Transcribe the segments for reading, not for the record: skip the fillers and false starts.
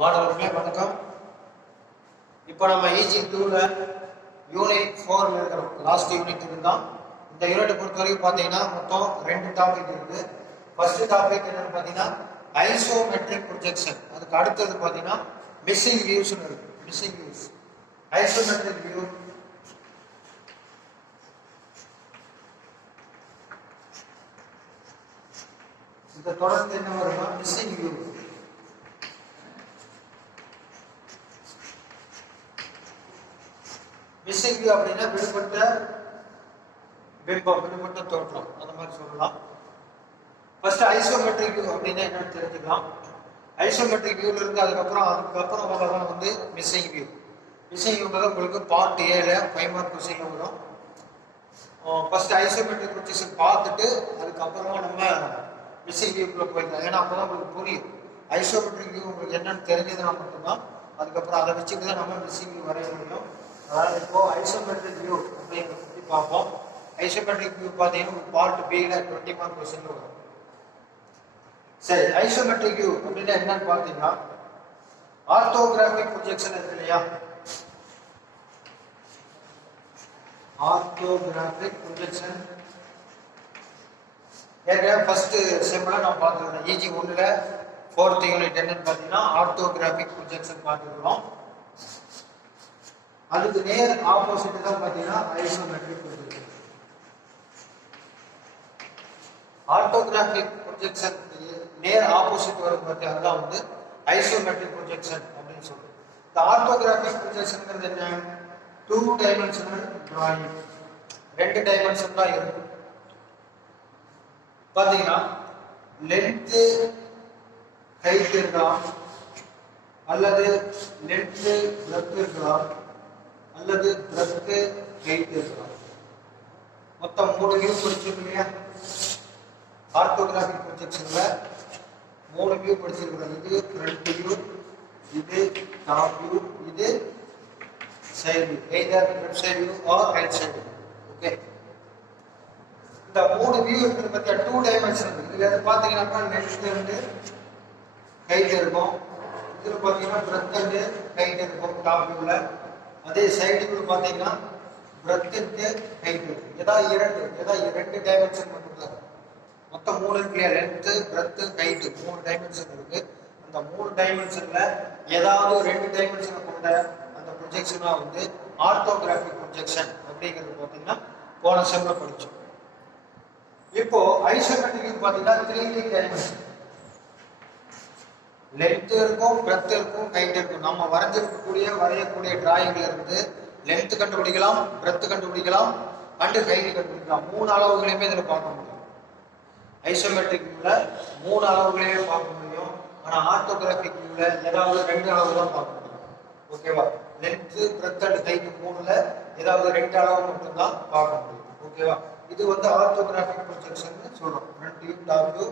மாணவர்களே வணக்கம். இப்போ நம்ம EG 2ல யூனிட் 4 இருக்கிறோம். லாஸ்ட் யூனிட் இதுதான். இந்த யூனிட் பொறுத்த வரைக்கும் பார்த்தீங்கன்னா மொத்தம் 2 டாபிக் இருக்கு. ஃபர்ஸ்ட் டாபிக் என்னன்னு பார்த்தீங்கன்னா ஐசோமெட்ரிக் ப்ரொஜெக்ஷன். அதுக்கு அடுத்தது பார்த்தீங்கன்னா மிஸ்ஸிங் வியூஸ் இருக்கு. மிஸ்ஸிங் வியூஸ், ஐசோமெட்ரிக் வியூ, இந்த தொடர்ந்து என்ன வருமா மிஸ்ஸிங் வியூ. மிஸ்ஸிங் வியூ அப்படின்னா விடுபட்ட பிம்பம், விடுபட்ட தோற்றம், அந்த மாதிரி சொல்லலாம். ஃபர்ஸ்ட் ஐசோமெட்ரிக் வியூ அப்படின்னா என்னன்னு தெரிஞ்சுக்கலாம். ஐசோமெட்ரிக் வியூல இருந்து அதுக்கப்புறம் வரதான் வந்து மிஸ்ஸிங் வியூ. மிஸ்ஸிங் வியூங்கிறது உங்களுக்கு பார்ட் ஏல 5 மார்க் கொஸ்டின் வரும். ஃபர்ஸ்ட் ஐசோமெட்ரிக் ப்ரொஜெக்ஷன் பார்த்துட்டு அதுக்கப்புறமா நம்ம மிஸ்ஸிங் வியூக்குள்ள போயிருந்தோம். ஏன்னா அப்பதான் உங்களுக்கு புரியும். ஐசோமெட்ரிக் வியூ உங்களுக்கு என்னன்னு தெரிஞ்சதுன்னா மட்டும்தான் அதுக்கப்புறம் அதை வச்சுட்டு தான் நம்ம மிஸ்ஸிங் வியூ வரைய முடியும். அதாவது இப்போ ஐசோமெட்ரிக் வியூ அப்படிங்கிறத பற்றி பார்ப்போம். ஐசோமெட்ரிக் வியூ பார்த்தீங்கன்னா பார்ட் பியில் 20 மார்க் கொஸ்டின் வரும். சரி, ஐசோமெட்ரிக் வியூ அப்படின்னா என்னன்னு பார்த்தீங்கன்னா ஆர்த்தோகிராஃபிக் ப்ரொஜெக்ஷன் இருக்கு இல்லையா, ஆர்த்தோகிராஃபிக் ப்ரொஜெக்ஷன் ஏற்கனவே ஃபர்ஸ்ட் செம்ல நம்ம பார்த்துருக்கோம். EG 1ல 4th யூனிட் என்னன்னு பார்த்தீங்கன்னா ஆர்த்தோகிராஃபிக் ப்ரொஜெக்ஷன் பார்த்துருக்கோம். அதுக்கு நேர் ஆப்போசிட் தான் பார்த்தீங்கன்னா ஐசோமெட்ரிக் ப்ரொஜெக்ஷன். ஆர்த்தோகிராஃபிக் ப்ரொஜெக்ஷன் நேர் ஆப்போசிட் வரும் பார்த்தீங்க, அதுதான் வந்து ஐசோமெட்ரிக் ப்ரொஜெக்ஷன் அப்படின்னு சொல்றோம். இந்த ஆர்த்தோகிராஃபிக் ப்ரொஜெக்ஷன்ங்கிறது என்ன? 2 டைமென்ஷனல் டிராயிங். 2 டைமென்ஷன் தான் இருக்கும். பார்த்தீங்கன்னா லென்த்து ஹைட் இருக்கலாம், அல்லது லென்த்து பிரெத் இருக்கலாம், அல்லது பிரெத் ஹைட் இருக்கலாம். மொத்தம் 3 வியூ படிச்சிருக்கு இல்லையா ஆர்த்தோகிராஃபிக் ப்ரொஜெக்ஷன்ல. 3 வியூ படிச்சிருக்கிறோம். இது ஃப்ரண்ட் வியூ, இது டாப் வியூ, இது side view. Either left side view R right side view. Okay, இந்த 3 வியூ இருக்கிறது பத்தி 2 டைமென்ஷன் இருக்கு. இதுல பாத்தீங்கன்னா லென்த் வந்து ஹைட் இருக்கும், இதுல பாத்தீங்கன்னா பிரெத் வந்து ஹைட் இருக்கும் டாப் வியூல. அதே சைடு வியூ பாத்தீங்கன்னா பிரெத் ஹைட் இருக்கும். ஏதாவது இரண்டு டைமென்ஷன் மட்டும் தான். மொத்தம் 3 இருக்கு இல்லையா, லென்த் பிரெத் ஹைட் 3 டைமென்ஷன் இருக்கு. அந்த 3 டைமென்ஷன்ல ஏதாவது 2 டைமென்ஷனை கொண்ட அந்த ப்ரொஜெக்ஷனா வந்து ஆர்த்தோகிராஃபிக் ப்ரொஜெக்ஷன் அப்படிங்கிறது பாத்தீங்கன்னா போன செம்ல படிச்சோம். இப்போ ஐசோமெட்ரிக் பாத்தீங்கன்னா 3D டைமென்ஷன். லென்த் இருக்கும், பிரெத் இருக்கும், ஹைட் இருக்கும். நம்ம வரையக்கூடிய டிராயிங்ல இருந்து லென்த் கண்டுபிடிக்கலாம், பிரெத் கண்டுபிடிக்கலாம், அண்ட் ஹைட் கண்டுபிடிக்கலாம். 3 அளவுகளையுமே இதுல பார்க்க முடியும். ஐசோமெட்ரிக் வியூல 3 அளவுகளையுமே பார்க்க முடியும். ஆனா ஆர்த்தோகிராஃபிக் வியூல ஏதாவது 2 அளவு தான் பார்க்க முடியும். ஓகேவா, லென்த் பிரெத் அண்ட் ஹைட் 3ல ஏதாவது 2 அளவு மட்டும் தான் பார்க்க முடியும். ஓகேவா, இது வந்து ஆர்த்தோகிராஃபிக் ப்ரொஜெக்ஷன் சொல்றோம். Front view, top view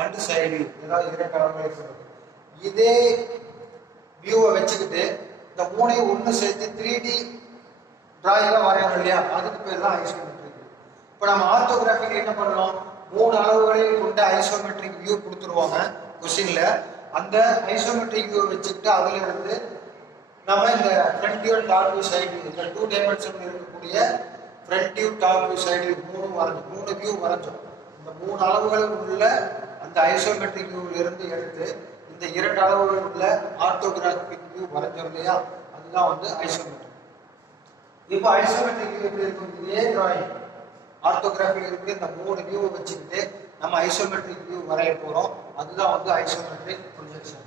and side view ஏதாவது 2 அளவுகளை சொல்றோம். இதே வியூவை வச்சுக்கிட்டு இந்த 3ஐயும் ஒன்று சேர்த்து 3D டிராயிங்லாம் வரையணும் இல்லையா, அதுக்கு பேர் தான் ஐசோமெட்ரிக் வியூ. இப்போ நம்ம ஆர்த்தோகிராஃபிக் என்ன பண்ணலாம், 3 அளவுகளையும் கொண்ட ஐசோமெட்ரிக் வியூ கொடுத்துருவாங்க கொஸ்டின்ல. அந்த ஐசோமெட்ரிக் வியூ வச்சுக்கிட்டு அதுல இருந்து நம்ம இந்த front view, top view, side view, இந்த 2 டைமென்ஷன் இருக்கக்கூடிய front view, top view, side view 3 view வரைஞ்சோம். இந்த 3 அளவுகள் உள்ள அந்த ஐசோமெட்ரிக் வியூல இருந்து எடுத்து இந்த 2 அளவுகள் உள்ள ஆர்த்தோகிராஃபிக் வியூ வரைஞ்சோம் இல்லையா, அதுதான் வந்து ஐசோமெட்ரிக். இப்போ ஐசோமெட்ரிக் வியூ எப்படி இருக்கும்? இதே டிராயிங் ஆர்த்தோகிராஃபிக் இருக்கிற இந்த 3 வியூவை வச்சுக்கிட்டு நம்ம ஐசோமெட்ரிக் வியூ வரைய போறோம். அதுதான் வந்து ஐசோமெட்ரிக் ப்ரொஜெக்ஷன்.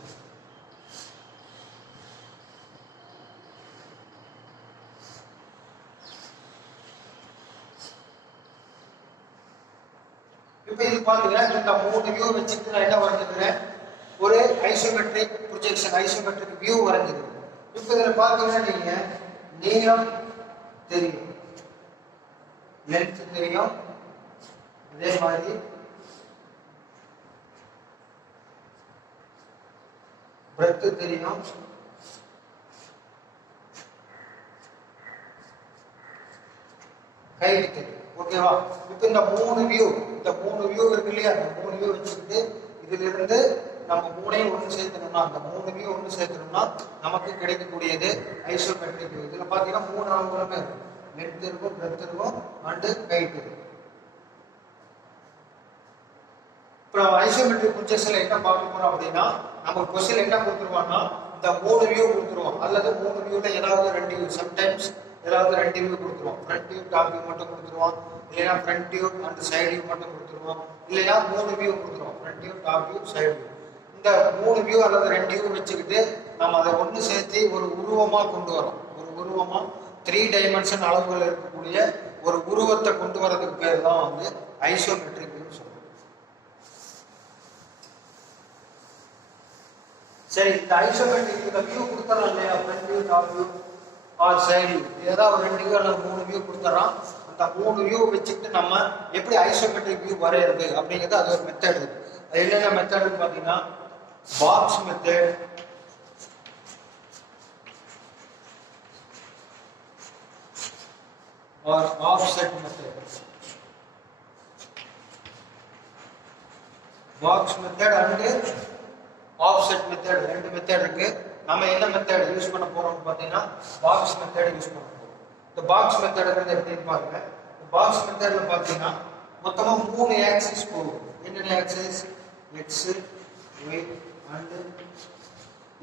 இப்போ இது பாத்தீங்கன்னா இந்த 3 வியூ வச்சுட்டு நான் என்ன வரைஞ்சிருக்கிறேன், ஒரு ஐசோமெட்ரிக் ப்ரொஜெக்ஷன், ஐசோமெட்ரிக் வியூ வரைஞ்சிருக்கேன். இப்போ இதுல பாத்தீங்கன்னா நீங்க நீளம் தெரியும், லென்த் தெரியும், அதே மாதிரி பிரெத் தெரியும், ஹைட் தெரியும். ஓகேவா, இப்போ இந்த 3 வியூ இருக்கு இல்லையா, இந்த 3 வியூ வச்சுக்கிட்டு இதுல இருந்து நம்ம மூணையும் ஒன்று சேர்த்தணும்னா அந்த மூணுமையும் ஒன்று சேர்த்தணும்னா நமக்கு கிடைக்கக்கூடியது ஐசோமெட்ரிக் வியூ. இதுல பாத்தீங்கன்னா 3 அளவுகளுமே இருக்கும். லென்த் இருக்கும், பிரெத் இருக்கும், அண்ட் ஹைட் இருக்கும். இப்போ ஐசோமெட்ரிக் ப்ரொஜெக்ஷன்ல என்ன பார்க்க போறோம் அப்படின்னா, நம்ம கொஸ்டின் என்ன கொடுத்துருவாங்கன்னா இந்த 3 வியூ கொடுத்துருவோம், அல்லது 3 வியூல ஏதாவது 2 வியூ, சம்டைம்ஸ் ஏதாவது 2 வியூ கொடுத்துருவோம். ஃப்ரண்ட் வியூ டாப் வியூ மட்டும் கொடுத்துருவோம், இல்லைன்னா front view and side view மட்டும் கொடுத்துருவோம், இல்லைன்னா 3 வியூ கொடுத்துருவோம், front view top view side view. இந்த 3 வியூ அல்லது 2 வியூ வச்சுக்கிட்டு நம்ம அதை ஒன்று சேர்த்து ஒரு உருவமா கொண்டு வரோம். ஒரு உருவமா 3 டைமென்ஷன் அளவுகள் இருக்கக்கூடிய ஒரு உருவத்தை கொண்டு வரதுக்கு பேர் தான் வந்து ஐசோமெட்ரிக் வியூ சொல்றோம். சரி, இந்த ஐசோமெட்ரிக் இந்த வியூ கொடுத்துறோம் இல்லையா, front view top view R side view, ஏதாவது ஒரு 2 வியூ அல்லது 3 வியூ கொடுத்துறோம். அந்த 3 வியூ வச்சுக்கிட்டு நம்ம எப்படி ஐசோமெட்ரிக் வியூ வரையிறது அப்படிங்கிறது அது ஒரு மெத்தட் இருக்கு. அது என்னென்ன மெத்தட்னு பார்த்தீங்கன்னா box method, or offset method. Box method and offset method ரெண்டு மெத்தட் இருக்கு. நம்ம என்ன மெத்தட் யூஸ் பண்ண போறோம்னு பார்த்தீங்கன்னா பாக்ஸ் மெத்தட் யூஸ் பண்ண போறோம். இந்த பாக்ஸ் மெத்தட்ங்கிறது எப்படின்னு பாருங்க. இந்த பாக்ஸ் மெத்தட்ல பார்த்தீங்கன்னா மொத்தமா 3 ஆக்சிஸ் போகும். என்னென்ன axis? X, Y and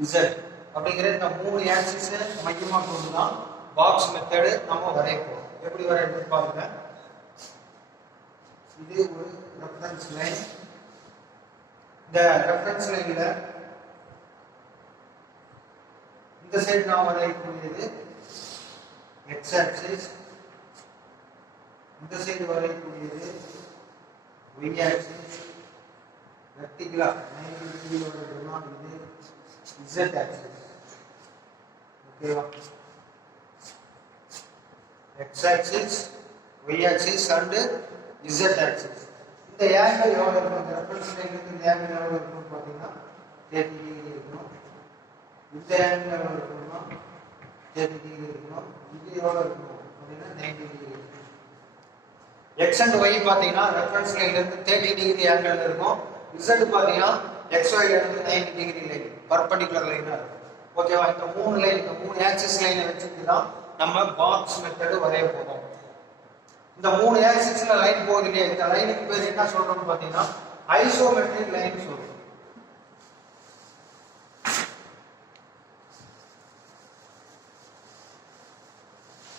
Z அப்படிங்கிற இந்த 3 ஆக்சிஸை மையமாக கொண்டு தான் பாக்ஸ் மெத்தடு நம்ம வரைய போறோம். எப்படி வரையறது பாருங்க. இது ஒரு ரெஃபரன்ஸ் லைன். இந்த ரெஃபரன்ஸ் லைன்ல இந்த சைடு நாம் வரையக்கூடியது எக்ஸ் ஆக்சிஸ், இந்த சைடு வரையக்கூடியது ஒய் ஆக்சிஸ், வெர்டிகலா 90 டிகிரியோட டிமாண்ட் இது இசட் ஆக்சிஸ். ஓகேவா? x axis, y axis and z axis. இந்த ஆங்கிள் எவ்வளவு இருக்கும்? இந்த ரெஃபரன்ஸ் லைனுக்கு இந்த ஆங்கிள் எவ்வளவு இருக்கும்னு பார்த்தீங்கன்னா 30 டிகிரி இருக்கும். இந்த ஆங்கிள் எவ்வளவு இருக்கும்னா 30 டிகிரி இருக்கும். இது எவ்வளவு இருக்கும் அப்படின்னா 90 டிகிரி இருக்கும். x and y பார்த்தீங்கன்னா ரெஃபரன்ஸ் லைன்ல இருந்து 30 டிகிரி ஆங்கிள் இருக்கும். z பார்த்தீங்கன்னா xy ல இருந்து 90 டிகிரி லைன் பர்பெண்டிகுலர் லைனா இருக்கும். ஓகேவா? இந்த 3 லைன், இந்த 3 ஆக்சிஸ் லைனை வச்சுட்டு தான் நம்ம பாக்ஸ் மெத்தட் வரைய போறோம். இந்த 3 ஆக்சிஸ்ல லைன் போகுது இல்லையா, இந்த லைனுக்கு பேர் என்ன சொல்றோம்னு பாத்தீங்கன்னா ஐசோமெட்ரிக் லைன் சொல்றோம்.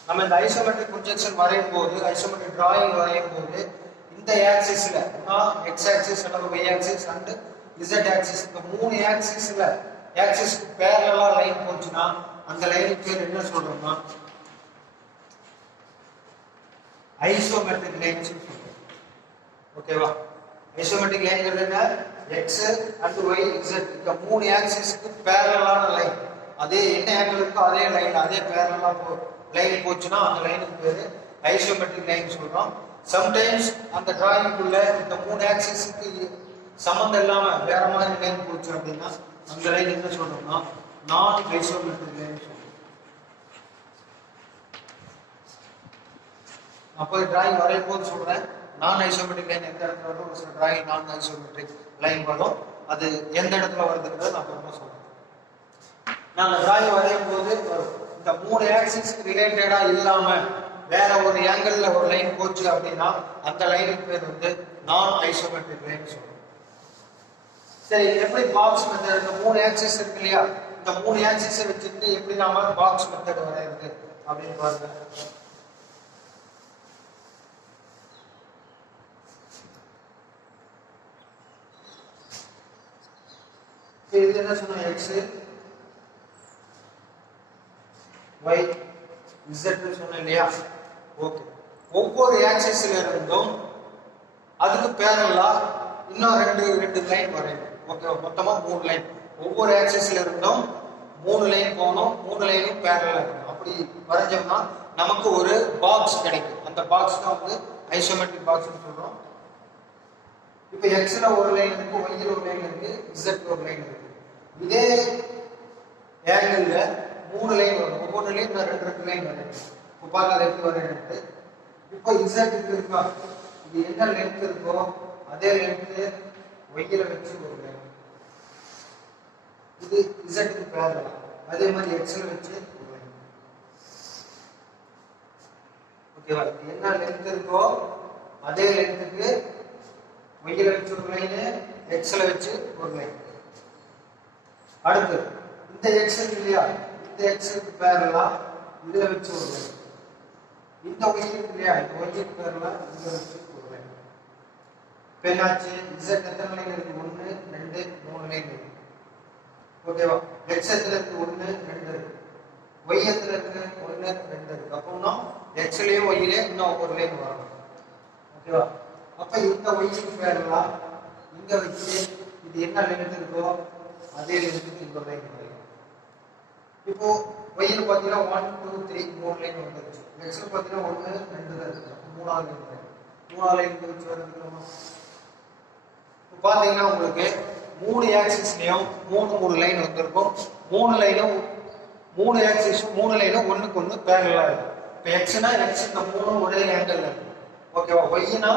நம்ம இந்த ஐசோமெட்ரிக் ப்ரொஜெக்ஷன் வரையும் போது, ஐசோமெட்ரிக் டிராயிங் வரையும் போது இந்த ஆக்சிஸ்ல எக்ஸ் ஆக்சிஸ் அல்லது Y axis and Z axis இந்த 3 ஆக்சிஸ்ல ஆக்சிஸ்க்கு பேரலலா லைன் போச்சுன்னா அந்த லைனுக்கு பேர் என்ன சொல்றோம்னா ஐசோமெட்ரிக் லைன் சொல்றோம். ஓகேவா? ஐசோமெட்ரிக் லைன்ங்கிறது என்ன? எக்ஸ் அண்ட் ஒய் இசட் இந்த 3 ஆக்சிஸ்க்கு பேரலலான லைன், அதே என்ன ஆங்கிள் இருக்கோ அதே லைன், அதே பேரலலா லைன் போச்சுன்னா அந்த லைனுக்கு பேரு ஐசோமெட்ரிக் லைன் சொல்றோம். சம்டைம்ஸ் அந்த டிராயிங்குள்ள இந்த 3 ஆக்சிஸ்க்கு சம்பந்தம் இல்லாம வேற மாதிரி லைன் போச்சு அப்படின்னா அந்த லைன் என்ன சொல்றோம்னா நான் ஐசோமெட்ரிக் லைன் சொல்றோம். அப்போ டிராயிங் வரையும் போது சொல்றேன், நான் ஐசோமெட்ரிக் லைன் எந்த இடத்துல வரும், ஒரு சில டிராயிங் நான் ஐசோமெட்ரிக் லைன் வரும், அது எந்த இடத்துல வருதுங்கிறத நான் அப்புறமா சொல்றேன். நான் அந்த டிராயிங் வரையும் போது இந்த 3 ஆக்சிஸ்க்கு ரிலேட்டடா இல்லாம வேற ஒரு ஆங்கிள் ஒரு லைன் போச்சு அப்படின்னா அந்த லைனுக்கு பேர் வந்து நான் ஐசோமெட்ரிக் லைன் சொல்றோம். சரி, எப்படி பாக்ஸ் மெத்தட்? இந்த 3 ஆக்சிஸ் இருக்கு இல்லையா, இந்த 3 ஆக்சிஸை வச்சுட்டு எப்படி நாம பாக்ஸ் மெத்தட் வரையிறது அப்படின்னு பாருங்க. இது என்ன சொன்னா எக்ஸ் ஒய் இசட் சொன்னேன் இல்லையா. ஓகே, ஒவ்வொரு ஆக்சிஸ்ல இருந்தும் அதுக்கு பேரலா இன்னும் ரெண்டு லைன் வரையணும். ஓகே, மொத்தமா 3 லைன். ஒவ்வொரு ஆக்சிஸ்ல இருந்தும் 3 லைன் போகணும், 3 லைனும் பேரலா இருக்கணும். அப்படி வரைஞ்சோம்னா நமக்கு ஒரு பாக்ஸ் கிடைக்கும். அந்த பாக்ஸ் தான் வந்து ஐசோமெட்ரிக் பாக்ஸ் சொல்றோம். இப்போ எக்ஸ்ல ஒரு லைன் இருக்கு, ஒய்ல ஒரு லைன் இருக்கு, இசட்ல ஒரு லைன் இருக்கு. இதே ஆங்கிள் 3 லைன் வரும். ஒவ்வொன்றுலையும் நான் 2 லைன் வரையணும். இப்போ பாருங்க அதை எப்படி வரையிறது. இப்போ இசட்டுக்கு இருக்கா, இது என்ன லென்த் இருக்கோ அதே லென்த் ஒய்ல வச்சு ஒரு லைன். இது இசட்டுக்கு பேரலா. அதே மாதிரி எக்ஸ்ல வச்சு ஒரு லைன். ஓகேவா? என்ன லென்த் இருக்கோ அதே லென்த்துக்கு ஒய்ல வச்சு ஒரு லைன், எக்ஸ்ல வச்சு ஒரு லைன். அடுத்து இந்த எக்ஸ் இல்லையா, இந்த எக்ஸுக்கு பேரலா இதுல வச்சு ஒரு லைன். இந்த ஒய் இல்லையா, இந்த ஒய்க்கு பேரலா இதுல வச்சு ஒரு லைன். என்னாச்சு? z எத்தனை லைன் இருக்கு? 1 2 3 லைன் இருக்கு. ஓகேவா? x எத்தனை இருக்கு? 1 2 இருக்கு. y எத்தனை இருக்கு? 1 2 இருக்கு. அப்போ இன்னும் x லயே y லயே இன்னும் ஒரு லைன் வரும். ஓகேவா? அப்ப இந்த y க்கு பேரலா இங்க வச்சு இது என்ன லென்த் இருக்கோ அதே லென்த்துக்கு இந்த லைன் வரும். இப்போ y ல பாத்தீங்கன்னா 1 2 3 3 லைன் வந்துருச்சு. x ல பாத்தீங்கன்னா 1 2 தான் இருக்கு. மூணாவது லைன். மூணாவது லைன் வச்சு வரதுக்குமா பாத்தீங்கன்னா உங்களுக்கு மூணு ஆக்சிஸ்லயும் மூணு லைன் வந்திருக்கும். மூணு ஆக்சிஸும் மூணு லைனும் ஒண்ணுக்கு ஒண்ணு பேரலா இருக்கும். இப்போ எக்ஸ்னா எக்ஸ் இந்த மூணு ஒரே ஆங்கிள் இருக்கு. ஓகேவா? ஒய்னா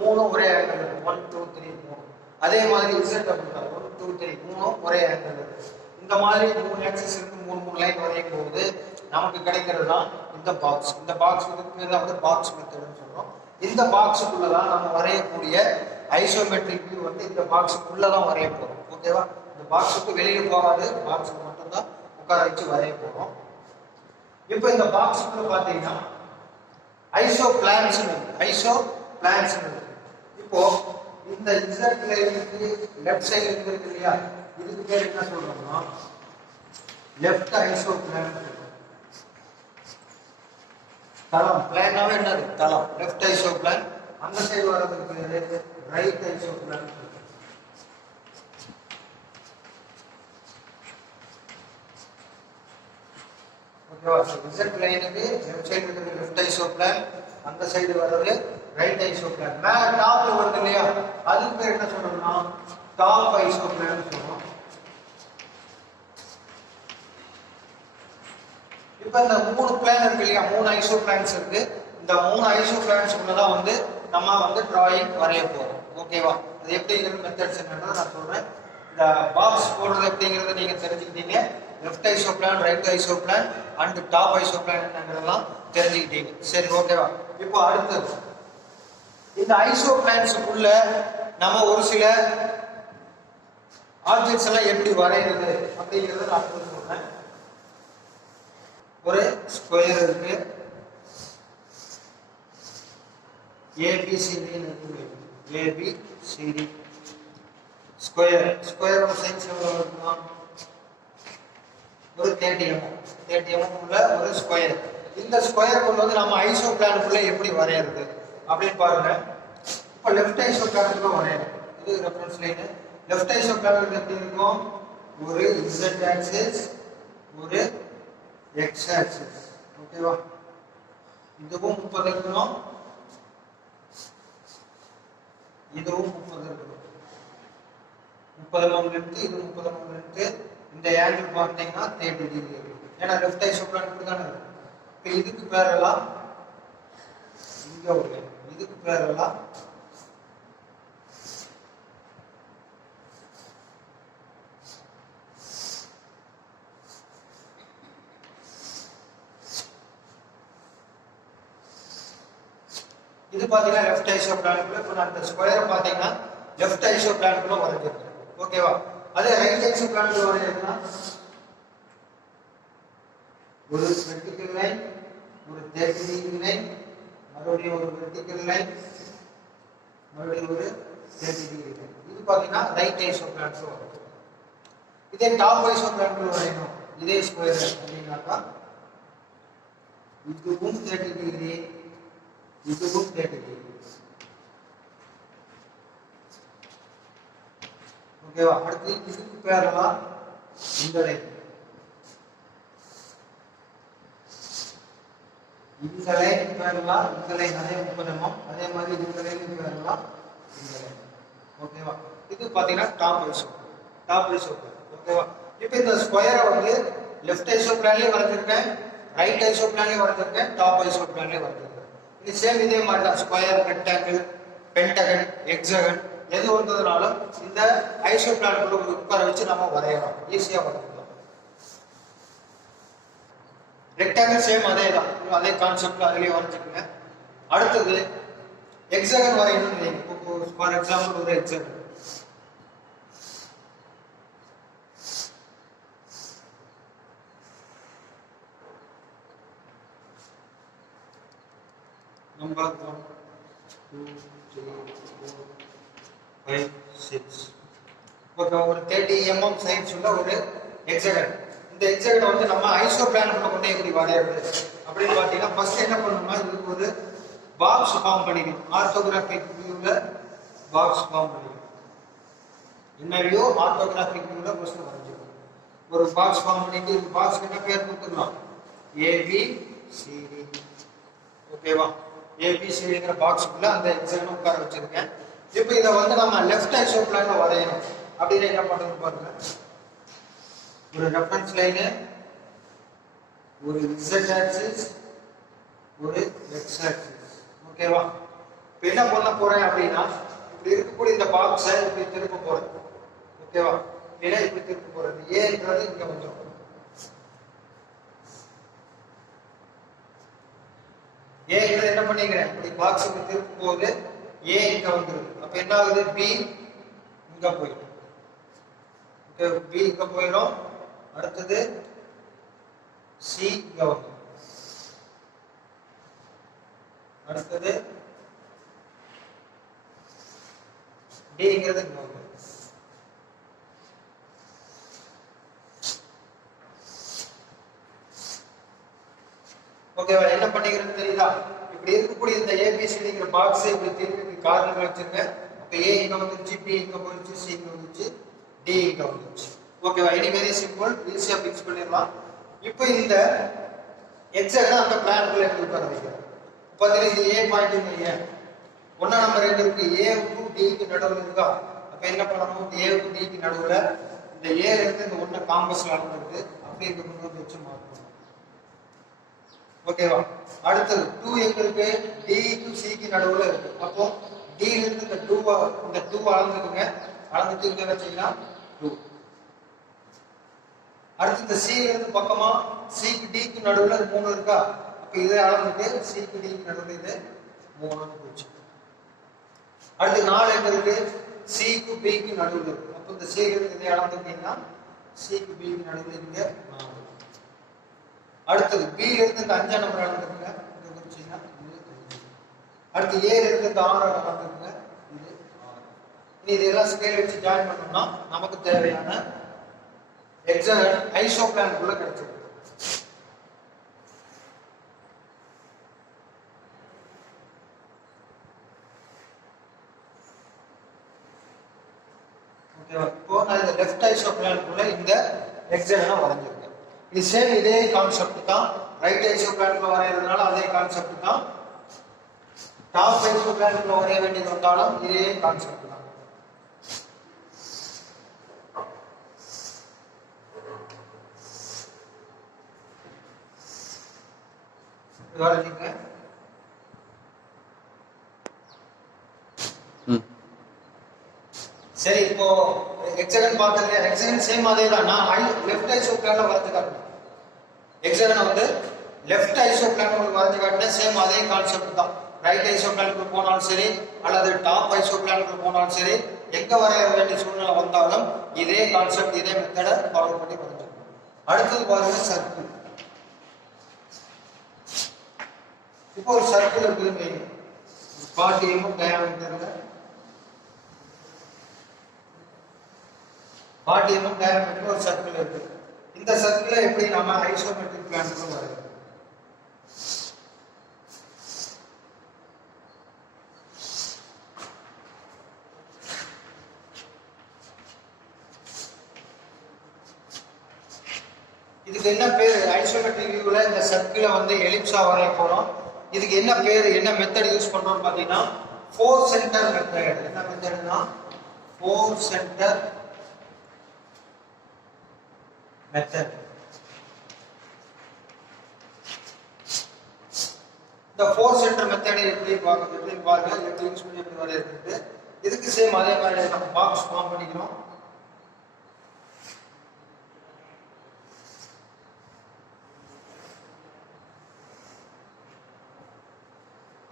மூணு ஒரே ஆங்கிள் இருக்கு. 1 2 3 3. அதே மாதிரி இசட் அப்படிதான் 1 2 3 மூணும் ஒரே ஆங்கிள் இருக்கு. இந்த மாதிரி மூணு ஆக்சிஸ் இருக்கு. மூணு லைன் வரையும் போது நமக்கு கிடைக்கிறது தான் இந்த பாக்ஸ். இந்த பாக்ஸ் பேர் தான் வந்து பாக்ஸ் மெத்தட்னு சொல்றோம். இந்த பாக்ஸுக்குள்ள தான் நம்ம வரையக்கூடிய ஐசோமெட்ரிக் வியூ வந்து இந்த பாக்ஸுக்குள்ள தான் வரைய போறோம். ஓகேவா? இந்த பாக்ஸுக்கு வெளியில போகாது, பாக்ஸுக்கு மட்டும் தான் உட்கார வச்சு வரைய போறோம். இப்போ இந்த பாக்ஸுக்குள்ள பாத்தீங்கன்னா ஐசோ பிளான்ஸ் இருக்கு. இப்போ இந்த இசட் லைனுக்கு லெஃப்ட் சைடு இருக்கு இல்லையா, இதுக்கு பேர் என்ன சொல்றோம்னா லெஃப்ட் ஐசோ பிளான். தளம் பிளானாவே என்னது? தளம். Left iso plan. அந்த சைடு வரதுக்கு பேரு ரைட் ஐசோ பிளான். ஓகேவா? இசட் லைனுக்கு லெஃப்ட் சைடு இருக்கிறது லெஃப்ட் ஐசோ பிளான், அந்த சைடு வர்றது ரைட் ஐசோ பிளான். மேல டாப்ல வருது இல்லையா, அதுக்கு பேர் என்ன சொல்றோம்னா டாப் ஐசோ பிளான் சொல்றோம். இப்போ இந்த மூணு பிளான் இருக்கு இல்லையா, மூணு ஐசோ பிளான்ஸ் இருக்கு. இந்த மூணு ஐசோ பிளான்ஸ்க்குள்ள தான் வந்து நம்ம வந்து டிராயிங் வரைய போறோம். ஓகேவா? அது எப்படிங்கிற மெத்தட்ஸ் என்னன்னா நான் சொல்றேன். இந்த பாக்ஸ் போடுறது எப்படிங்கிறத நீங்க தெரிஞ்சுக்கிட்டீங்க. Left iso plan, right iso plan and top iso plan என்னங்கிறதெல்லாம் தெரிஞ்சுக்கிட்டீங்க. சரி, ஓகேவா? இப்போ அடுத்தது இந்த ஐசோ பிளான்ஸுக்குள்ள நம்ம ஒரு சில ஆப்ஜெக்ட்ஸ் எல்லாம் எப்படி வரைகிறது அப்படிங்கிறத நான் சொல்றேன். ஒரு ஸ்கொயர் இருக்கு, ABCD இருக்கு. ABCD ஸ்கொயரோட சைஸ் எவ்வளவு இருக்குன்னா ஒரு 30 mm உள்ள ஒரு ஸ்கொயர். இந்த ஸ்கொயருக்குள்ள வந்து நம்ம ஐசோ பிளானுக்குள்ள எப்படி வரையறது அப்படின்னு பாருங்க. இப்போ லெஃப்ட் ஐசோ பிளானுக்குள்ள வரையறது. இது ரெஃபரன்ஸ் லைன். லெஃப்ட் ஐசோ பிளானுக்கு எப்படி இருக்கும்? ஒரு Z ஆக்சிஸ், ஒரு X ஆக்சிஸ். ஓகேவா? இதுவும் 30 இருக்கணும், இதுவும் 30 இருக்கணும். 30 mm லென்த், இது 30 mm லென்த். இந்த ஆங்கிள் பார்த்தீங்கன்னா 30 டிகிரி இருக்கு. ஏன்னா லெஃப்ட் ஐசோ பிளான் இப்படி தானே இருக்கு. இப்போ இதுக்கு பேரலா இங்க ஒரு லைன், இதுக்கு பேரலா இது பாத்தீங்கன்னா லெஃப்ட் ஐசோ பிளானுக்குள்ள. இப்போ நான் இந்த ஸ்கொயரை பாத்தீங்கன்னா லெஃப்ட் ஐசோ பிளானுக்குள்ள வரைஞ்சிருக்கேன். ஓகேவா? அதே ரைட் ஐசோ பிளானுக்குள்ள வரையறதுன்னா ஒரு வெர்டிகல் லைன், ஒரு 30 டிகிரி லைன், மறுபடியும் ஒரு வெர்டிகல் லைன், மறுபடியும் ஒரு 30 டிகிரி லைன். இது பாத்தீங்கன்னா ரைட் ஐசோ பிளானுக்குள்ள வரும். இதே டாப் ஐசோ பிளானுக்குள்ள வரையணும். இதே ஸ்கொயர் அப்படின்னாக்கா இதுவும் 30 டிகிரி, இதுவும் 30 டிகிரி. ஓகேவா? அடுத்து இதுக்கு பேரலா இந்த லைன், இந்த லைனுக்கு பேரலா இந்த லைன், அதே 30 mm. அதே மாதிரி இந்த லைனுக்கு பேரலா இந்த லைன். ஓகேவா? இது பாத்தீங்கன்னா டாப் ஐசோ பிளான். ஓகேவா? இப்போ இந்த ஸ்கொயரை வந்து லெஃப்ட் ஐசோ பிளான்லயே வரைஞ்சிருக்கேன், ரைட் ஐசோ பிளான்லயே வரைஞ்சிருக்கேன், டாப் ஐசோ பிளான்லயே வரைஞ்சிருக்கேன். இது சேம் இதே மாதிரி தான். ஸ்கொயர், ரெக்டாங்கிள், பென்டகன், ஹெக்ஸாகன் எது வந்ததுனாலும் இந்த ஐசோ பிளான் உட்கார வச்சு நம்ம வரையலாம், ஈஸியா வரையலாம். ரெக்டாங்கிள் சேம் அதே தான், அதே கான்செப்ட் அதுலயே வரைஞ்சுக்கோங்க. அடுத்தது ஹெக்ஸாகன் வரையணும். ஃபார் எக்ஸாம்பிள் ஒரு ஹெக்ஸாகன் நம்பர் 1 2 3 4 5 6 ஓகே, ஒரு 30 mm சைஸ் உள்ள ஒரு ஹெக்ஸாகன். இந்த ஹெக்ஸாகன் வந்து நம்ம ஐசோ பிளானுக்குள்ள கொண்டு எப்படி வரையறது அப்படின்னு பார்த்தீங்கன்னா, ஃபர்ஸ்ட் என்ன பண்ணணும்னா இதுக்கு ஒரு பாக்ஸ் ஃபார்ம் பண்ணிக்கணும். ஆர்த்தோகிராஃபிக் வியூல பாக்ஸ் ஃபார்ம் பண்ணிக்கணும். என்ன வியூ ஆர்த்தோகிராஃபிக் வியூல ஃபர்ஸ்ட் வரைஞ்சிக்கணும். ஒரு பாக்ஸ் ஃபார்ம் பண்ணிட்டு இந்த பாக்ஸ்க்கு என்ன பேர் கொடுத்துக்கலாம்? ABCD. ஓகேவா? ABCDங்கிற பாக்ஸ்க்குள்ள அந்த ஹெக்ஸாகன் உட்கார வச்சிருக்கேன். இப்போ இதை வந்து நம்ம லெஃப்ட் ஐசோ பிளான்ல வரையணும். அப்படின்னு என்ன பண்றது பாருங்க. ஒரு ரெஃபரன்ஸ் லைனு, ஒரு Z ஆக்சிஸ், ஒரு X ஆக்சிஸ். ஓகேவா? இப்போ என்ன பண்ண போறேன் அப்படின்னா, இப்படி இருக்கக்கூடிய இந்த பாக்ஸை இப்படி திருப்ப போறேன். ஓகேவா? இல்லை இப்படி திருப்ப போறது. ஏன்றது இங்க வந்துடும். ஏன்றது என்ன பண்ணிக்கிறேன், இப்படி பாக்ஸ் இப்படி திருப்பும் போது ஏ இங்க வந்துருது. அப்ப என்ன ஆகுது? பி இங்க போயிடும். பி இங்க போயிடும். அடுத்தது சி இங்க வந்துடும். அடுத்தது டிங்கிறது இங்க வந்துடும். ஓகேவா? என்ன பண்ணிக்கிறது தெரியுதா? இப்படி இருக்கக்கூடிய இந்த ஏபிசிடிங்கிற பாக்ஸ் இப்படி திருப்பி கார்னர்ல வச்சிருங்க. அப்ப ஏ இங்க வந்துருச்சு, பி இங்க போயிடுச்சு, சி இங்க வந்துருச்சு, டி இங்க வந்துருச்சு. ஓகேவா? இனி வெரி சிம்பிள், ஈஸியா பிக்ஸ் பண்ணிடலாம். இப்போ இந்த ஹெக்ஸாகன் அந்த பிளான்குள்ள எடுத்து உட்கார வைக்கிறோம். பாத்தீங்கன்னா இது ஏ பாயிண்ட் இல்லையா? ஒன்னா நம்பர் 2 இருக்கு, ஏவுக்கும் டிக்கு நடுவில் இருக்கா? அப்ப என்ன பண்ணணும்? ஏவுக்கும் டிக்கு நடுவில் இந்த ஏல இருந்து இந்த ஒன்ன காம்பஸ்ல அளந்துட்டு அப்படியே இங்க கொண்டு வந்து வச்சு மாற்றணும். ஓகேவா? அடுத்தது 2 எங்க இருக்கு? டி டு சி க்கு நடுவுல இருக்கு. அப்போ டி ல இருந்து இந்த 2 அளந்துக்குங்க. அளந்துட்டு இங்க வச்சீங்கன்னா 2. அடுத்து இந்த சி ல இருந்து பக்கமா சி க்கு டி க்கு நடுவுல 3 இருக்கா? அப்ப இதை அளந்துட்டு சி க்கு டி க்கு நடுவுல இது 3ன்னு போச்சு. அடுத்து 4 எங்க இருக்கு? சி க்கு பி க்கு நடுவுல இருக்கு. அப்ப இந்த சி ல இருந்து இதை அளந்துட்டீங்கன்னா சி க்கு பி க்கு நடுவுல இங்க 4. அடுத்தது பி ல இருந்து இந்த 5 நம்பர் அளந்துக்குங்க. இங்க குறிச்சீங்கன்னா இது 5. அடுத்து ஏ ல இருந்து இந்த 6 அளந்துக்குங்க. இது 6. இனி இதெல்லாம் ஸ்கேல் வச்சு ஜாயின் பண்ணோம்னா நமக்கு தேவையான ஹெக்ஸாகன் ஐசோ பிளான்குள்ள கிடைச்சிருக்கு. ஓகேவா? இப்போ நான் இந்த லெஃப்ட் ஐசோ பிளான்குள்ள இந்த ஹெக்ஸாகனை வரைஞ்சிருக்கேன். இது சேம் இதே கான்செப்ட் தான். ரைட் ஐசோ பிளான்குள்ள வரையறதுனால அதே கான்செப்ட் தான். டாப் ஐசோ பிளான்குள்ள வரைய வேண்டியது வந்தாலும் இதே கான்செப்ட் தான். வரைஞ்சிங்க. சரி, இப்போ ஹெக்ஸாகன் பார்த்தீங்க. ஹெக்ஸாகன் சேம் அதே தான். நான் லெஃப்ட் ஐசோ பிளான்ல வரைஞ்சு காட்டுறேன். ஹெக்ஸாகன் வந்து லெஃப்ட் ஐசோ பிளான்ல வரைஞ்சு காட்டினேன். சேம் அதே கான்செப்ட் தான். ரைட் ஐசோ பிளானுக்கு போனாலும் சரி, அல்லது டாப் ஐசோ பிளானுக்கு போனாலும் சரி, எங்க வரைய வேண்டிய சூழ்நிலை வந்தாலும் இதே கான்செப்ட், இதே மெத்தடை ஃபாலோ பண்ணி வரைஞ்சிருக்கோம். அடுத்தது பாருங்க சர்க்கிள். இப்போ ஒரு சர்க்கிள் இருக்குதுன்னு 40 mm டயாமீட்டர்ல 40 mm டயாமீட்டர்ல ஒரு சர்க்கிள் இருக்கு. இந்த சர்க்கிளை எப்படி நாம ஐசோமெட்ரிக் பிளான்ல வரையலாம்? இதுக்கு என்ன பேரு? ஐசோமெட்ரிக் வியூல இந்த சர்க்கிளை வந்து எலிப்ஸா வரைய போறோம். இதுக்கு என்ன பேரு, என்ன மெத்தட் யூஸ் பண்றோம் பாத்தீங்கன்னா, 4 சென்டர் மெத்தட். என்ன மெத்தட்னா 4 சென்டர் மெத்தட். இந்த 4 சென்டர் மெத்தட் எப்படி பாருங்க, எப்படி யூஸ் பண்ணி எப்படி வரையறது. இதுக்கு சேம் அதே மாதிரி நம்ம பாக்ஸ் ஃபார்ம் பண்ணிக்கிறோம்.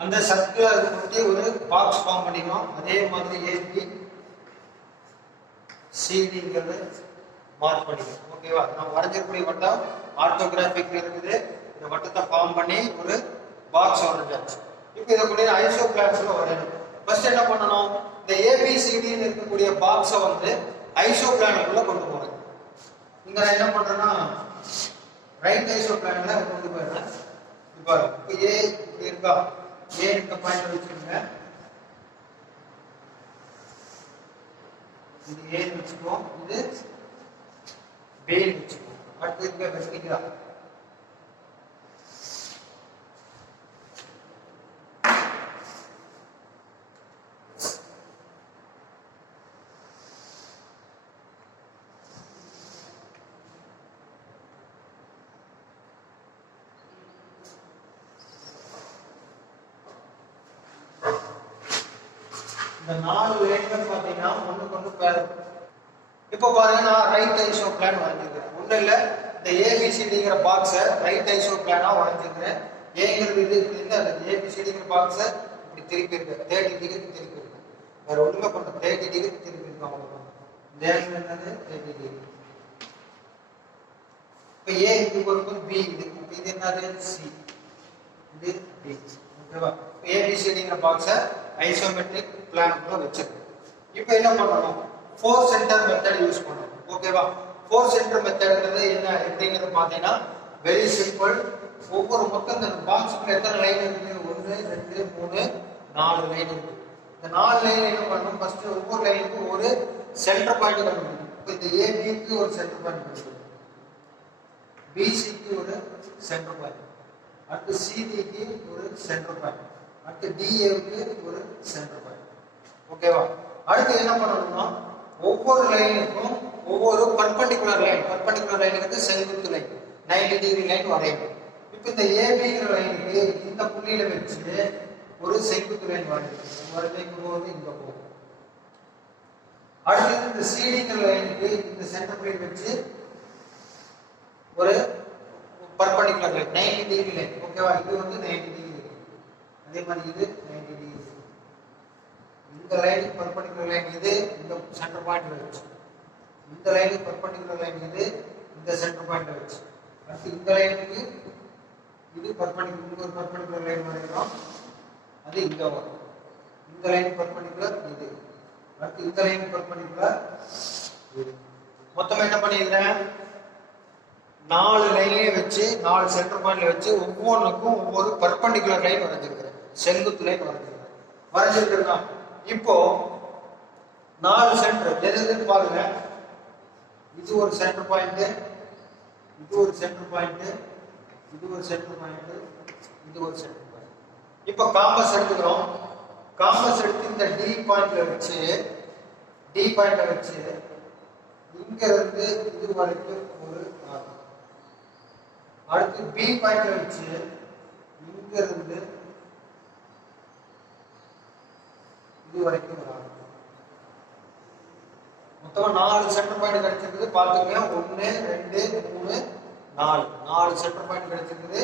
அந்த சர்க்குலர் சுற்றி ஒரு பாக்ஸ் ஃபார்ம் பண்ணிக்கிறோம். அதே மாதிரி ஏபி சிடிங்கிறது மார்க் பண்ணிக்கிறோம். ஓகேவா? நம்ம வரைஞ்சிருக்கக்கூடிய வட்டம் ஆர்த்தோகிராஃபிக்ல இருக்குது. இந்த வட்டத்தை ஃபார்ம் பண்ணி ஒரு பாக்ஸ் வரைஞ்சாச்சு. இப்போ இதை கூட ஐசோ பிளான்ஸ்ல வரையணும். ஃபர்ஸ்ட் என்ன பண்ணணும்? இந்த ஏபிசிடின்னு இருக்கக்கூடிய பாக்ஸை வந்து ஐசோ பிளானுக்குள்ள கொண்டு போறேன். இங்க நான் என்ன பண்றேன்னா ரைட் ஐசோ பிளான்ல கொண்டு போயிடுறேன். இப்போ ஏ இப்படி இருக்கா, ஏ இந்த பாயிண்ட் வச்சுக்கோங்க. இது ஏ வச்சுக்கோம், இது பி வச்சுக்கோம். அடுத்து இங்க வெர்டிகல் இந்த 4 லைன்கள் பாத்தீங்கன்னா ஒண்ணுக்கு ஒண்ணு பேர். இப்போ பாருங்க நான் ரைட் ஐசோ பிளான் வரைஞ்சிருக்கேன். ஒண்ணு இல்ல, இந்த ஏபிசிடிங்கிற பாக்ஸை ரைட் ஐசோ பிளானா வரைஞ்சிருக்கிறேன். ஏங்கிறது இது இந்த ஏபிசிடிங்கிற பாக்ஸை இப்படி திருப்பி இருக்கு, 30 டிகிரி திருப்பி இருக்கு. வேற ஒண்ணுமே பண்ண 30 டிகிரி திருப்பி இருக்கு. அவ்வளவுதான். இந்த ஆங்கிள் என்னது 30 டிகிரி. இப்போ ஏ இது ஒரு பி, இது என்னது சி, இது டி. ஓகேவா? ஏபிசிடிங்கிற பாக்ஸை ஐசோமெட்ரிக் பிளானுக்குள்ள வச்சிருக்கு. இப்போ என்ன பண்ணணும்? 4 சென்டர் மெத்தட் யூஸ் பண்ணணும். ஓகேவா? 4 சென்டர் மெத்தட்ங்கிறது என்ன எப்படிங்கிறது பார்த்தீங்கன்னா வெரி சிம்பிள். ஒவ்வொரு மொத்தம் இந்த பாக்ஸுக்குள்ள எத்தனை லைன் இருக்கு? 1 2 3 4 லைன் இருக்கு. இந்த 4 லைன் என்ன பண்ணணும்? ஃபர்ஸ்ட் ஒவ்வொரு லைனுக்கும் ஒரு சென்டர் பாயிண்ட் கண்டுபிடிக்கணும். இப்போ இந்த ஏபிக்கு ஒரு சென்டர் பாயிண்ட் கண்டுபிடிக்கணும், பிசிக்கு ஒரு சென்டர் பாயிண்ட், அடுத்து சிடிக்கு ஒரு சென்டர் பாயிண்ட், அடுத்து டிஏவுக்கு ஒரு சென்டர் பாயிண்ட். ஓகேவா? அடுத்து என்ன பண்ணணும்னா ஒவ்வொரு லைனுக்கும் ஒவ்வொரு பர்பெண்டிகுலர் லைனுக்கு செங்குத்து லைன் 90 டிகிரி லைன் வரையணும். இப்போ இந்த ஏபிங்கிற லைனுக்கு இந்த புள்ளியில வச்சு ஒரு செங்குத்து லைன் வரைக்கும் போது இங்க போகும். அடுத்து இந்த சிடிங்கிற லைனுக்கு இந்த சென்டர் பாயிண்ட் வச்சு ஒரு பர்பெண்டிகுலர் லைன் 90 டிகிரி லைன். ஓகேவா? இது வந்து 90 டிகிரி. அதே மாதிரி இது 90 டிகிரி. இந்த லைனுக்கு பர்பெண்டிகுலர் லைன் இது, இந்த சென்டர் பாயிண்ட்ல வச்சு. இந்த லைனுக்கு பர்பெண்டிகுலர் லைன் இது, இந்த சென்டர் பாயிண்ட்ல வச்சு. அடுத்து இந்த லைனுக்கு இது பர்பெண்டிகுலர், ஒரு பர்பெண்டிகுலர் லைன் வரைக்கிறோம், அது இங்க வரும். இந்த லைன் பர்பெண்டிகுலர் இது, அடுத்து இந்த லைன் பர்பெண்டிகுலர் இது. மொத்தமா என்ன பண்ணிருக்கேன்? 4 லைன்லயே வச்சு 4 சென்டர் பாயிண்ட்ல வச்சு ஒவ்வொன்றுக்கும் ஒவ்வொரு பர்பெண்டிகுலர் லைன் வரைஞ்சிருக்கிறேன், செங்குத்து லைன் வரைஞ்சிருக்கிறேன். இப்போ 4 சென்டர் எதுன்னு பாருங்க. இது ஒரு சென்டர் பாயிண்ட், இது ஒரு சென்டர் பாயிண்ட், இது ஒரு சென்டர் பாயிண்ட், இது ஒரு சென்டர் பாயிண்ட். இப்போ காம்பஸ் எடுத்துக்கிறோம். காம்பஸ் எடுத்து இந்த டி பாயிண்ட்ல வச்சு இங்க இருந்து இது வரைக்கும் ஒரு ஆர்க். அடுத்து பி பாயிண்ட்ல வச்சு இங்க இருந்து இது வரைக்கும் ஒரு ஆர்க். மொத்தமா 4 சென்டர் பாயிண்ட் கிடைச்சிருக்குது. பாத்துக்கங்க, 1 2 3 4 சென்டர் பாயிண்ட் கிடைச்சிருக்குது.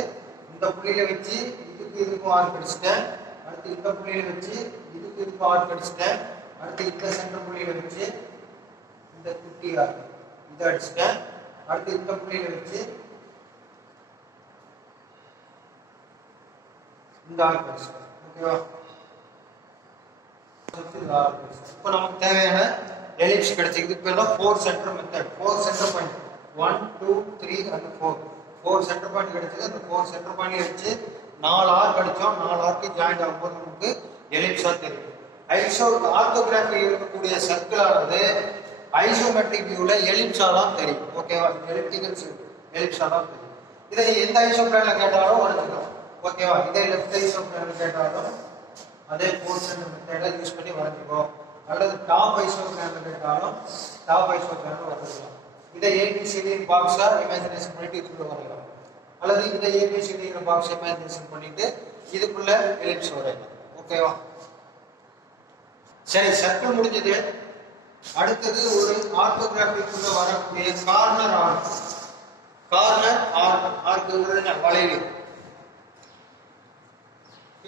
இந்த புள்ளியில வச்சு இதுக்கும் ஆர்க் அடிச்சிட்டேன். அடுத்து இந்த புள்ளியில வச்சு இதுக்கும் ஆர்க் அடிச்சிட்டேன். அடுத்து இந்த சென்டர் புள்ளியில வச்சு இந்த குட்டி ஆர்க் இதை அடிச்சிட்டேன். அடுத்து இந்த புள்ளியில வச்சு இந்த ஆர்க் அடிச்சிட்டேன். ஓகேவா? இப்போ நமக்கு தேவையான எலிப்ஸ் கிடைச்சிருக்கு. இப்போ 4 centre method, 4 centre point 1 2 3 and 4 centre point கிடைச்சது. அந்த 4 சென்டர் பாயிண்ட் வச்சு 4 ஆர்க் அடிச்சோம். 4 ஆர்க்கு ஜாயிண்ட் ஆகும்போது நமக்கு எலிப்ஸா தெரியும். ஆர்த்தோகிராஃபியில் இருக்கக்கூடிய சர்க்கிள் ஆனது ஐசோமெட்ரிக் வியூல எலிப்ஸா தான் தெரியும். ஓகேவா? எலிப்டிக்கல் எலிப்ஸா தான் தெரியும். இதை எந்த ஐசோ பிளான்ல கேட்டாலும் வரைஞ்சிடும். ஓகேவா? இதே லெஃப்ட் ஐசோ பிளான்ல கேட்டாலும் அதே 4 சென்டர் மெத்தடை யூஸ் பண்ணி வரைஞ்சிப்போம். அல்லது டாப் ஐசோ பிளான்ல கேட்டாலும் டாப் ஐசோ பிளான்ல வரைஞ்சிக்கலாம். இதை ஏபிசிடி பாக்ஸா இமேஜினேஷன் பண்ணிட்டு இதுக்குள்ள வரையலாம். அல்லது இதை ஏபிசிடிங்கிற பாக்ஸ் இமேஜினேஷன் பண்ணிட்டு இதுக்குள்ள எலிப்ஸ் வரையலாம். ஓகேவா? சரி, சர்க்கிள் முடிஞ்சது. அடுத்தது ஒரு ஆர்த்தோகிராஃபிக்குள்ள வரக்கூடிய கார்னர் ஆர்க். கார்னர் ஆர்க், ஆர்க்குங்கிறது வளைவு.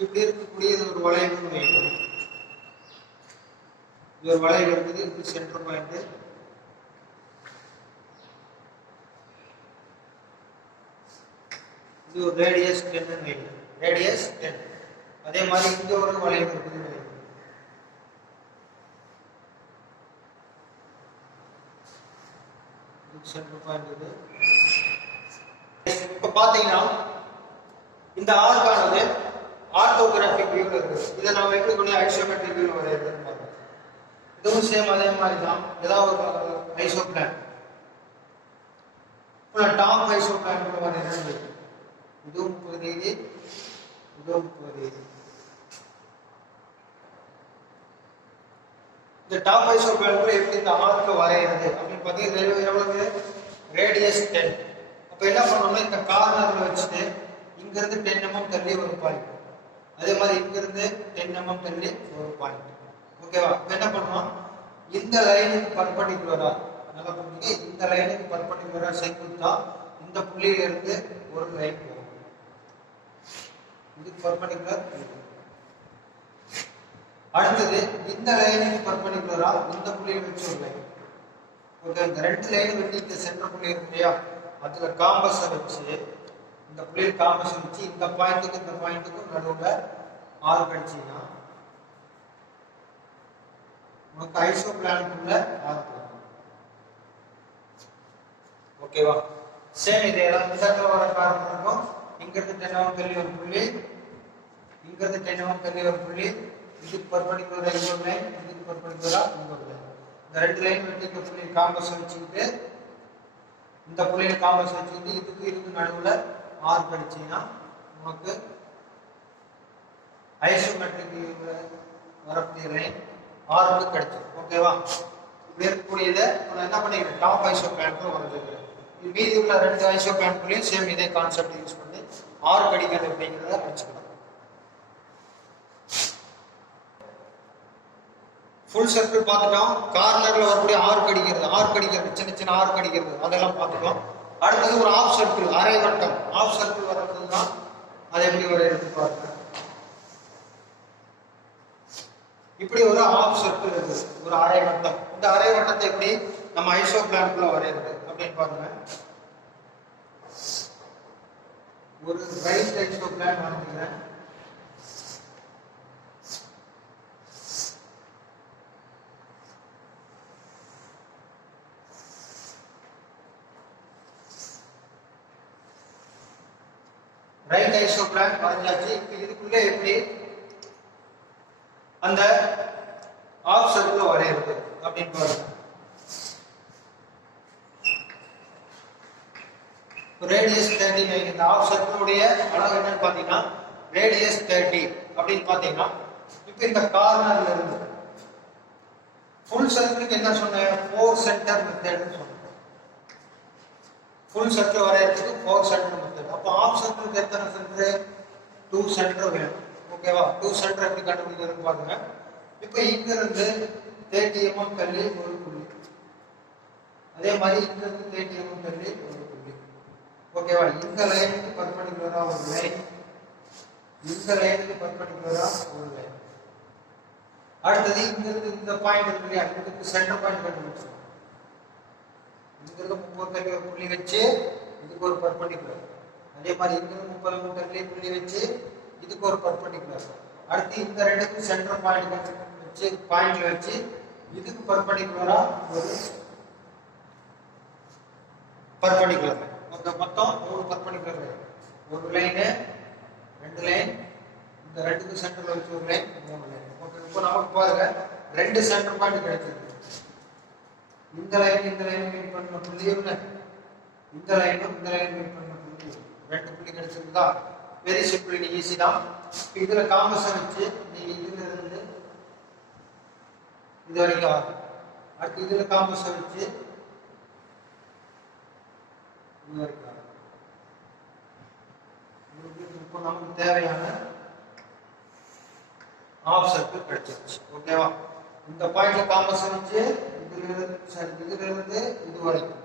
இப்படி இருக்கக்கூடிய ஒரு வளைவுன்னு வைக்கணும். இது ஒரு வளைவு இருக்குது, இது சென்டர் பாயிண்ட். இது ஒரு ரேடியஸ் 10 வைக்கணும், ரேடியஸ் 10. அதே மாதிரி இங்க ஒரு வளைவு இருக்குது. சென்டர் பாயிண்ட் இது. இப்ப பாத்தீங்கன்னா இந்த ஆர்க்கானது ஆர்த்தோகிராஃபிக் வியூல இருக்கு. இதை நாம எப்படி கொண்டு ஐசோமெட்ரிக் வியூல வரையறதுன்னு பார்ப்போம். இதுவும் சேம் அதே மாதிரி தான். ஏதாவது ஒரு iso plan, top iso plan கூட வரையறது. இதுவும் 30 டிகிரி, இதுவும் 30 டிகிரி. இந்த டாப் ஐசோ பிளான் எப்படி இந்த ஆர்க்க வரையறது அப்படின்னு பார்த்தீங்கன்னா எவ்வளவு? ரேடியஸ் 10. அப்ப என்ன பண்ணணும்னா இந்த கார்னர்ல வச்சுட்டு இங்க இருந்து 10 mm தள்ளி ஒரு பாயிண்ட், அதே மாதிரி இங்க இருந்து 10 mm தள்ளி ஒரு பாயிண்ட். ஓகேவா? இப்ப என்ன பண்ணுவோம், இந்த லைனுக்கு பர்பெண்டிகுலரா, நல்லா புரிஞ்சுங்க, இந்த லைனுக்கு பர்பெண்டிகுலரா செங்குத்தா இந்த புள்ளியில இருந்து ஒரு லைன் போகும். இதுக்கு பர்பெண்டிகுலர். அடுத்தது இந்த லைனுக்கு பர்பெண்டிகுலரா இந்த புள்ளியில வச்சு ஒரு லைன். ஓகே, இந்த ரெண்டு லைன் வெட்டி இந்த சென்டர் புள்ளி இருக்கு இல்லையா, அதுல காம்பஸை வச்சு இந்த புள்ளியில் காம்பஸ் வச்சு இந்த பாயிண்ட்டுக்கு இந்த பாயிண்ட்டுக்கும் நடுவுல ஆர்க் அடிச்சீங்கன்னா நமக்கு ஐசோ பிளானுக்குள்ள ஆர்க் வரும். ஓகேவா? சேம் இதே தான். இந்த இடத்துல வர காரணம் இருக்கும். இங்க இருந்து 10 mm தள்ளி ஒரு புள்ளி, இங்க இருந்து 10 mm தள்ளி ஒரு புள்ளி, இதுக்கு பர்பெண்டிகுலரா இந்த ஒரு லைன், இதுக்கு பர்பெண்டிகுலரா இந்த ஒரு லைன். இந்த ரெண்டு லைன் வெட்டி இந்த புள்ளி காம்பஸ் வச்சுக்கிட்டு இந்த புள்ளியில காம்பஸ் வச்சுக்கிட்டு இதுக்கு நடுவுல ஆர்க் அடிச்சீங்கன்னா நமக்கு ஐசோமெட்ரிக் வியூல வரக்கூடிய லைன் ஆர்க் கிடைச்சிடும். ஓகேவா? இப்படி இருக்கக்கூடியதை நான் என்ன பண்ணிக்கிறேன், டாப் ஐசோ பிளான்ல வரைஞ்சிருக்கிறேன். இது மீதி உள்ள ரெண்டு ஐசோ பிளான்குள்ளேயும் சேம் இதே கான்செப்ட் யூஸ் பண்ணி ஆர்க் அடிக்கிறது அப்படிங்கிறத வச்சுக்கலாம். ஃபுல் சர்க்கிள் பார்த்துட்டோம். கார்னர்ல வரக்கூடிய ஆர்க் அடிக்கிறது, சின்ன சின்ன ஆர்க் அடிக்கிறது, அதெல்லாம் பார்த்துட்டோம். அடுத்தது ஒரு ஆஃப் சர்க்கிள், அரை வட்டம். ஆஃப் சர்க்கிள் வர்றதுன்னா அதை எப்படி வரையறது பாருங்க. இப்படி ஒரு ஆஃப் சர்க்கிள் இருக்கு, ஒரு அரை வட்டம். இந்த அரை வட்டத்தை எப்படி நம்ம ஐசோ பிளானுக்குள்ள வரையறது அப்படின்னு பாருங்க. ஒரு ரைட் ஐசோ பிளான் வரைஞ்சுக்கிறேன். ரைட் ஐசோ பிளான் வரைஞ்சாச்சு. இப்ப இதுக்குள்ள எப்படி அந்த ஆஃப் சர்க்கிள் வரையறது அப்படின்னு பாருங்க. ரேடியஸ் 30. இந்த ஆஃப் சர்க்கிளுடைய அளவு என்னன்னு பாத்தீங்கன்னா ரேடியஸ் 30 அப்படின்னு பாத்தீங்கன்னா இப்ப இந்த கார்னர்ல இருந்து ஃபுல் சர்க்கிளுக்கு என்ன சொன்னேன், 4 சென்டர் மெத்தட்னு சொன்னேன். ஃபுல் சர்க்கிள் வரையறதுக்கு 4 சென்டர் மெத்தட். அப்போ ஆஃப் சர்க்கிளுக்கு எத்தனை சென்டர்? 2 சென்டர் வேணும். ஓகேவா? 2 சென்டர் எப்படி கண்டுபிடிக்கிறது பாருங்க. இப்போ இங்க இருந்து 30 mm தள்ளி ஒரு புள்ளி, அதே மாதிரி இங்க இருந்து 30 mm தள்ளி ஒரு புள்ளி. ஓகேவா? இந்த லைனுக்கு பர்பெண்டிகுலரா ஒரு லைன், இந்த லைனுக்கு பர்பெண்டிகுலரா ஒரு லைன். அடுத்தது இங்க இருந்து இந்த பாயிண்ட் இருக்கு இல்லையா, இதுக்கு சென்டர் பாயிண்ட் கண்டுபிடிச்சோம். இங்க இருந்து 30 தள்ளி ஒரு புள்ளி வச்சு இதுக்கு ஒரு பர்பெண்டிகுலர். அதே மாதிரி இங்க இருந்து 30 mm தள்ளி புள்ளி வச்சு இதுக்கு ஒரு பர்பெண்டிகுலர். அடுத்து இந்த ரெண்டுக்கும் சென்டர் பாயிண்ட் வச்சு பாயிண்ட்ல வச்சு இதுக்கு பர்பெண்டிகுலரா ஒரு பர்பெண்டிகுலர். மொத்தம் 3 பர்பெண்டிகுலர். ஒரு லைன், 2 லைன், இந்த ரெண்டுக்கு சென்டர்ல வச்சு ஒரு லைன், 3 லைன். ஓகே, இப்போ நமக்கு பாருங்க 2 சென்டர் பாயிண்ட் கிடைச்சிருக்கு. இந்த லைன் மீட் பண்ண புள்ளி என்ன, இந்த லைனும் இந்த லைன் மீட் பண்ண புள்ளி, 2 புள்ளி கிடைச்சிருக்குதா? வெரி சிம்பிள், நீ ஈஸி தான். இதுல காம்பஸ் வச்சு நீங்க இதுல இருந்து இது வரைக்கும், அடுத்து இதுல காம்பஸ் வச்சு இது வரைக்கும். இப்போ நமக்கு தேவையான ஆஃப் சர்க்கிள் கிடைச்சிருச்சு. ஓகேவா? இந்த பாயிண்ட்ல காம்பஸ் வச்சு இதுல இருந்து இது வரைக்கும்,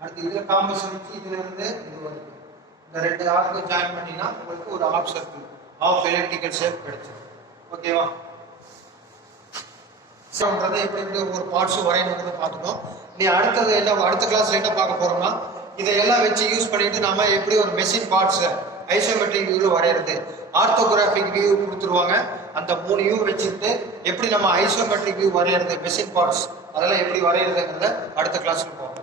அடுத்து இதுல காம்பஸ் வச்சு இதுல இருந்து இது வரைக்கும், இந்த ரெண்டு ஆர்க்கும் ஜாயின் பண்ணினா உங்களுக்கு ஒரு half circle, half elliptical shape கிடைச்சிடும். ஓகேவா? எப்படி ஒரு பார்ட்ஸ் வரையணுங்கிறத பார்த்துட்டோம். நீ அடுத்தது என்ன, அடுத்த கிளாஸ்ல என்ன பார்க்க போறோம்னா, இதையெல்லாம் வச்சு யூஸ் பண்ணிட்டு நம்ம எப்படி ஒரு மெஷின் பார்ட்ஸ் ஐசோமெட்ரிக் வியூல வரையறது, ஆர்த்தோகிராஃபிக் வியூ கொடுத்துருவாங்க, அந்த 3 வியூ வச்சுக்கிட்டு எப்படி நம்ம ஐசோமெட்ரிக் வியூ வரையறது, மெஷின் பார்ட்ஸ் அதெல்லாம் எப்படி வரையறதுங்கிறத அடுத்த கிளாஸ்ல போவோம்.